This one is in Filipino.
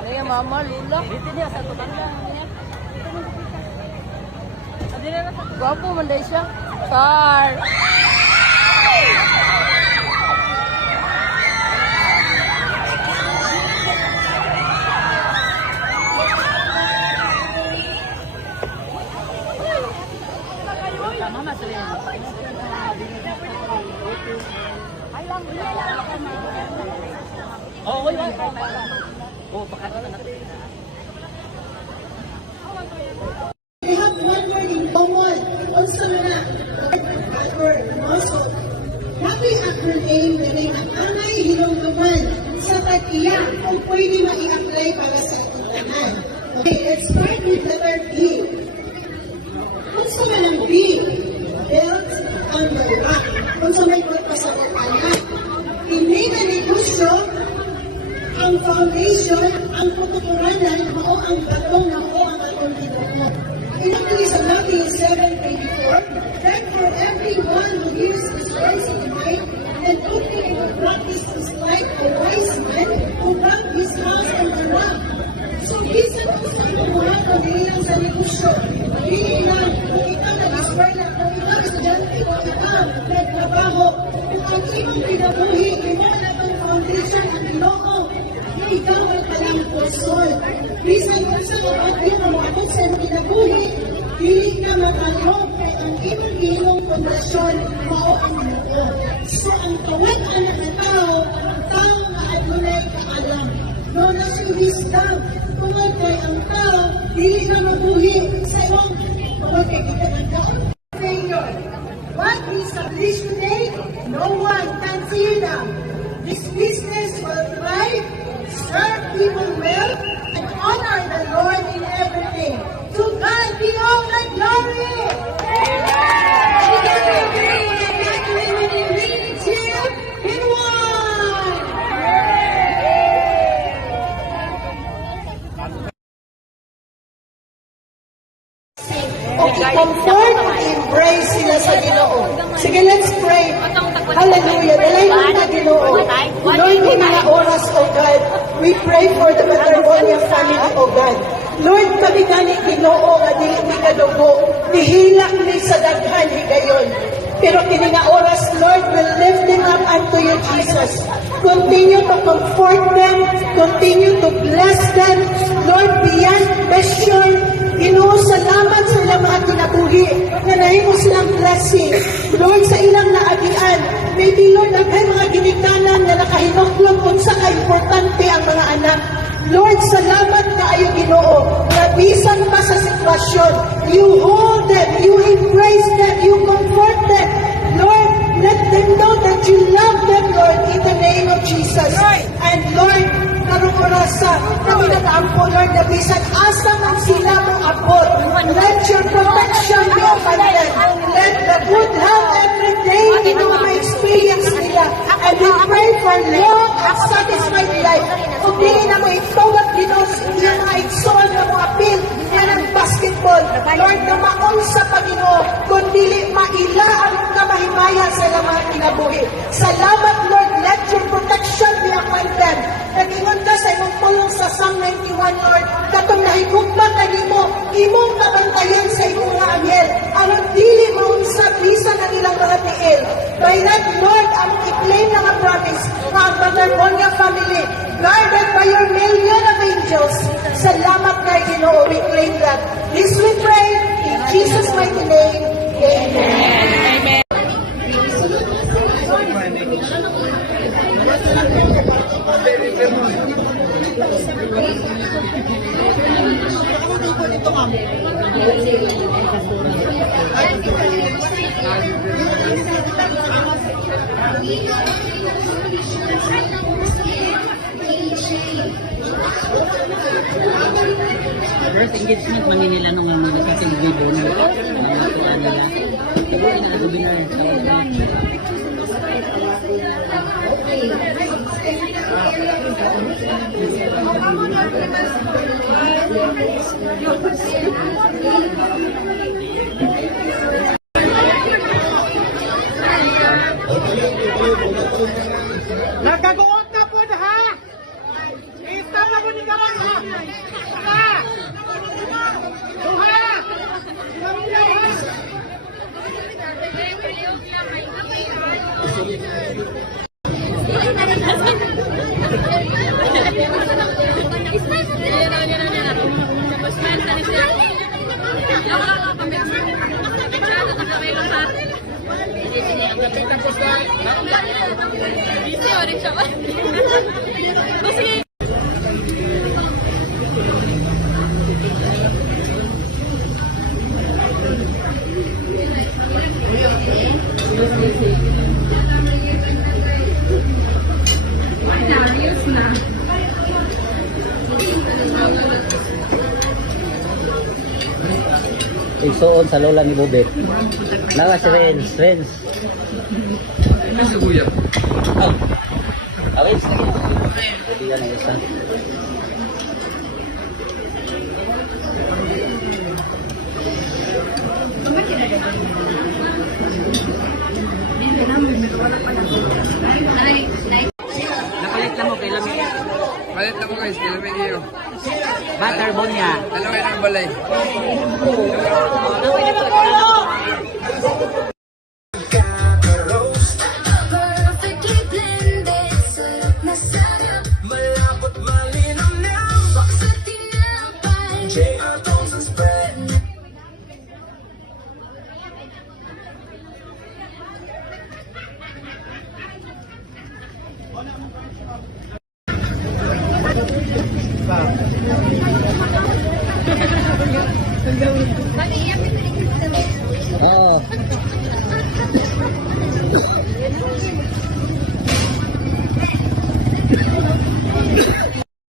Ano mama, lula? Dito niya sa tutang lang. Gwapo man dahil siya. Sar! Oh, wait. Oh, baka we have one word in common. Also na, also, happy after name na rin ang angay hinungtuman sa pag-iya kung pwede ma-i-apply para sa tuntahan. Okay, let's start with the letter B. Also na ng B, built on the rock. Also may purpose sa pagkanan. Hindi na negosyo, ang foundation, ang pututuranan, mao ang batong na mao ang batong Ginoo. In Matthew 7:24, that for everyone who hears His words in mind and put them into practice is like a wise man who built his house on the rock. So, bisan kung saan kumuha ko dinilang sa negosyo, hindi lang kung ikaw nag-eskwela, kung ikaw estudyante, kung ikaw nagtrabaho, kung ang imong pinabuhi, imo na itong foundation ang Ginoo, ikaw ay palang person. Bisan kung sa kapatid na maabot sa pinabuhi, hindi ka makalong kay ang imong ginong pundasyon mao ang Ginoo. So, ang tawag anak na tao, ang tao nga adunay kaalam. No na si wisdom, tungod kay ang tao, dili na mabuhi sa imong tungod kay kita ng taon. Failure. What we establish today, no one can see them. This business will thrive, serve people well, and honor the Lord in everything. To God be all the glory! Okay, comfort, embrace sila sa Ginoo. Sige, let's pray. Hallelujah. Dalay mo na Ginoo. Lord, in mga oras, O God, we pray for the Matarbonia family, O God. Lord, kami gani Ginoo nga dili mi kadugo, nihilak ni sa daghan higayon. Pero kini nga oras, Lord, will lift them up unto you, Jesus. Continue to comfort them, continue to bless them, Lord, beyond question. Ginoo, salamat sa ilang mga kinabuhi na nahimo silang blessing. Lord, sa ilang naagian, maybe Lord, ang mga ginikanan na nakahinuklong kung sa ka-importante ang mga anak. Lord, salamat kaayo Ginoo, na bisan pa sa sitwasyon, you hold them, you embrace them, you comfort them. Lord, let them know that you love them, Lord, in the name of Jesus. And Lord, karong orasa, kami nag-aampo, Lord, na bisan asa man sila mong abot. Let your protection be upon them. Let the good health every day, Ginoo, ma-experience nila. And we pray for long and satisfied life. Kung di na mo itawag, Ginoo, hindi mga igsoon na mo apil na ng basketball. Lord, na maunsa pa, Ginoo, kung dili maila ang kamahimayan sa mga kinabuhi. Salamat, Lord, let your protection be upon them. Nag-ingon ka sa imong pulong sa Psalm 91, Lord, katong nahigugmat na nimo, imong kabantayan sa imong mga anghel, ang dili maunsa bisan ang ilang mga tiil. By that, Lord, ang i-claim na nga promise na ang Matarbonia family, guarded by your million of angels. Salamat kay Ginoo, we claim that. This we pray in Jesus' mighty name. Amen. First engagement, maninila nung mga nagsasilbibo na natuan nila. Pero inaagabi na rin sa Nagaguot na po na ha! Isa na po ni Karang ha! Busy orin siya ba? Sige. Ayos na. Igsuon sa lola ni Bobet. Nawa si Renz. Oh. Okay, sige. Pwede yan ang isa. Napalit lang mo kay Lami. Palit na ko guys, kailan iyo. Butterbone niya. Dalawa kayo ng balay. Perfectly blended, sarap na sarap. Malapot malinaw na, sa tinapay. JR Toast and Spread. Oo.